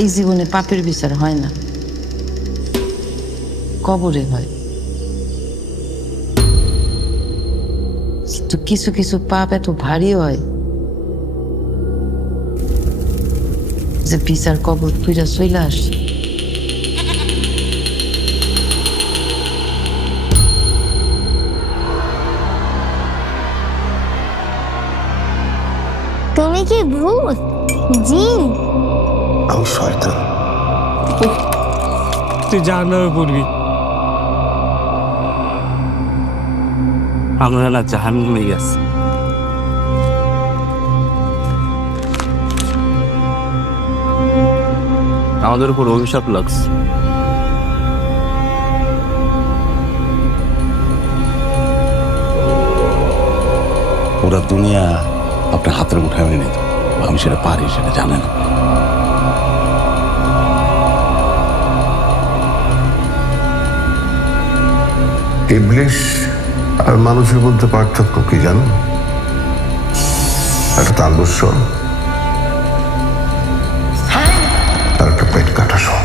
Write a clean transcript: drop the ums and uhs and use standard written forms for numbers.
এই জীবনে পাপের বিচার হয় না, কবরে হয়। কিন্তু কিছু কিছু পাপ এত ভারী হয় যে বিচার কবর তুইরা চলে আসে। তুমি কি ভূত, জিন? আমি শয়তান। তুই জাহান্নামে পড়বি। আমরা না জাহান্নামে গেছি। আমাদের উপর অভিশাপ লাগছে। পুরা দুনিয়া আপনার হাতের মুঠায় মেনে নিত, আমি সেটা পারি, সেটা জানেন। ইবলিশ আর মানুষের মধ্যে পার্থক্য কি জানো? একটা তালবস্য আর একটা পেট কাটা সহ।